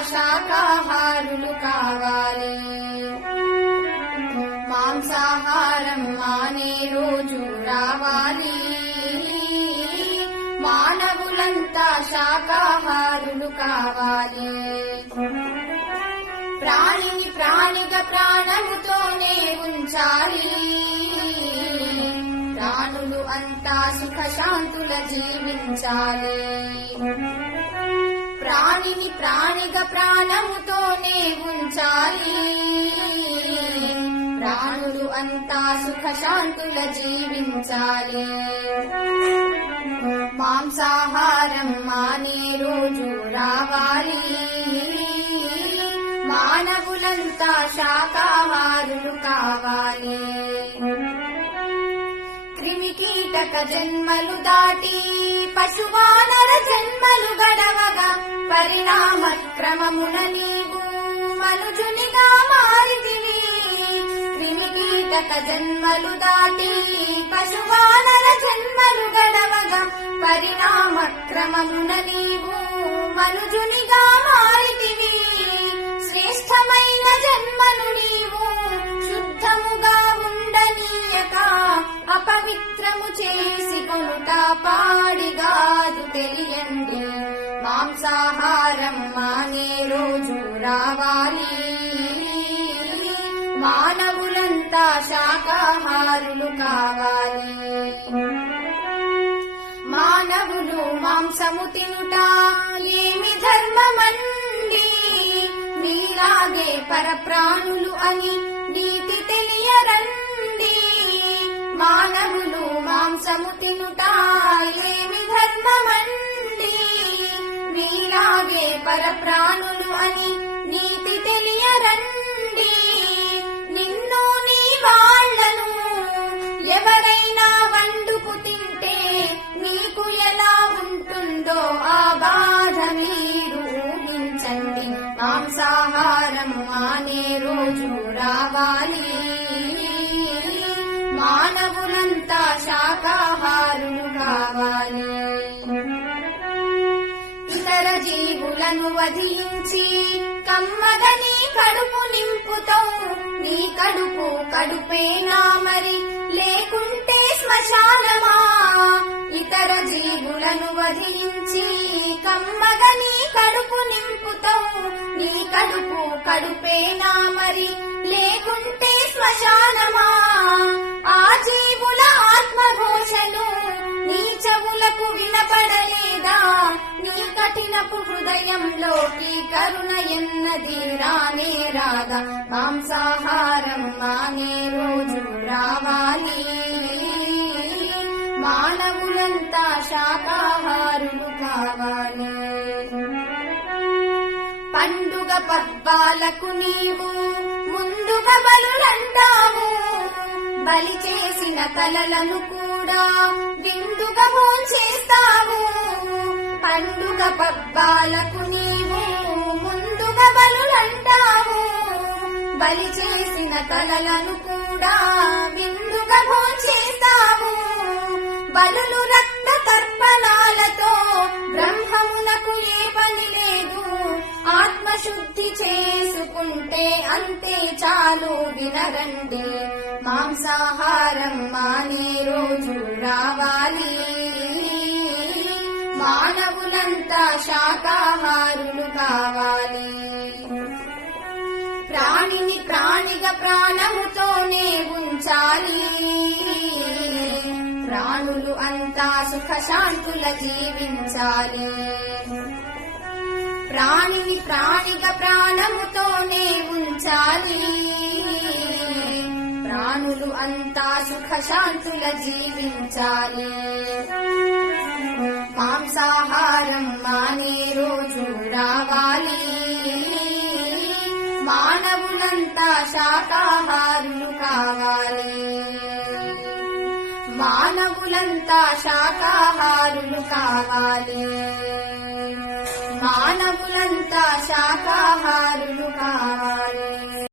శాకాహారులు కావాలి. మాంసాహారం మానే రోజు రావాలి. మానవులంతా శాకాహారులు కావాలి. ప్రాణిని ప్రాణిగా ప్రాణముతోనే ఉంచాలి. ప్రాణులు అంతా సుఖశాంతుల జీవించాలి. ప్రాణిని ప్రాణిగా ప్రాణముతోనే ఉంచాలి. ప్రాణులు అంతా సుఖశాంతుల జీవించాలి. మాంసాహారం మానే రోజు రావాలి. మానవులంతా శాకాహారులు కావాలి. క్రిమికీటక జన్మలు దాటి పశువానర జన్మలు గడవగా పరిణామ క్రమమున నీవు మనుజునిగా మారితివి. క్రిమికీటక జన్మలు దాటి పశువానర జన్మలు గడవగా పరిణామ క్రమమున నీవు మనుజునిగా మారితివి. శ్రేష్టమైన జన్మను నీవు శుద్ధముగా ఉండనీయక అపవిత్రము చేసి కొనుట పాడిగాదు తెలియండి. మాంసాహారం మానే రోజు రావాలి. మానవులంతా శాకాహారులు కావాలి. మానవులు మాంసము తినుట ఏమి ధర్మమండి. నీలాగే పరప్రాణులు అని నీతి తెలియరండి. మానవులు మాంసము తినుట ఏమి ధర్మమండి. నీలాగే పరప్రాణులు అని నీతి తెలియరండి. నిన్ను నీ వాళ్లను ఎవరైనా వండుకు తింటే నీకు ఎలా ఉంటుందో ఆ బాధ మీరు ఊహించండి. మాంసాహారం మానే రోజు రావాలి. మానవులంతా శాకాహారులు కావాలి. ఇతర జీవులను వధించి కమ్మగని కడుపు నింపుతావు. నీ కడుపు కడుపేనా మరి లేకుంటే శ్మశానమా. ఇతర జీవులను వధించి కమ్మగని కడుపు నింపుతావు. నీ కడుపు కడుపేనా మరి లేకుంటే శ్మశానమా. ఆ జీవుల ఆత్మఘోషలు నీ చెవులకు వినపడలేదా. నీ కఠినపు హృదయంలోకి కరుణ ఎన్నది రానే రాగా. మాంసాహారం మానే రోజు రావాలి. మానవులంతా శాకాహారులు కావాలి. పండుగ పబ్బాలకు నీవు ముందుగా బలులంటావు. బలి చేసిన తలలను కూడా విందుగా భోంచేస్తావు. పండుగ పబ్బాలకు నీవు ముందుగా బలులంటావు. బలి చేసిన తలలను కూడా విందుగా భోంచేస్తావు. బలులు రక్త తర్పణాలతో బ్రహ్మమునకు ఏ పని లేదు. ఆత్మశుద్ధి చేసుకుంటే అంతే చాలు వినరండి. మాంసాహారం మానే రోజు రావాలి. మానవులంతా శాకాహారులు కావాలి. ప్రాణిని ప్రాణిగా ప్రాణముతోనే ఉంచాలి. ప్రాణులు అంతా సుఖశాంతుల జీవించాలి. ప్రాణిని ప్రాణిగా ప్రాణముతోనే ఉంచాలి. ప్రాణులు అంతా సుఖశాంతుల జీవించాలి. మాంసాహారం మానే రోజు రావాలి. మానవులంతా శాకాహారులు కావాలి. మానవులంతా శాకాహారులు కావాలి. మానవులంతా శాకాహారులు కావాలి.